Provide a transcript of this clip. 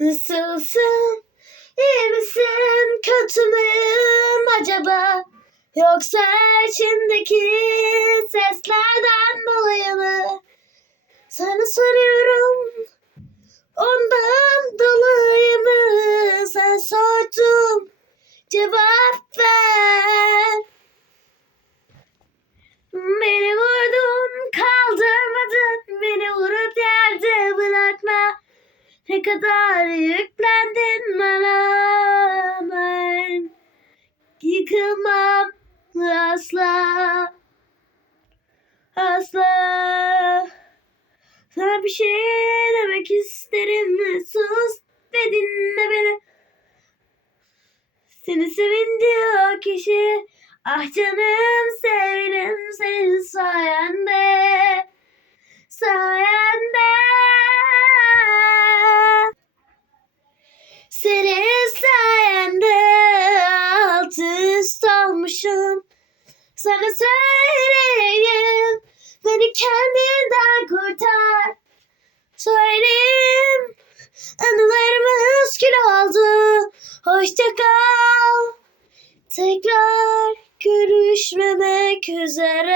Nasılsın? İyi misin? Kötü müyüm acaba? Yoksa içindeki seslerden dolayı mı? Sana soruyorum. Ondan dolayı mı? Sen sordum. Cevap ver. Ne kadar yüklendin bana ben yıkılmam asla asla. Sana bir şey demek isterim sus ve dinle beni. Seni sevindiği kişi ah canım sevgilim senin sayende alt üst olmuşum. Sana söyleyeyim beni kendinden kurtar. Söyleyeyim anılarımız kül oldu. Hoşça kal. Tekrar görüşmemek üzere.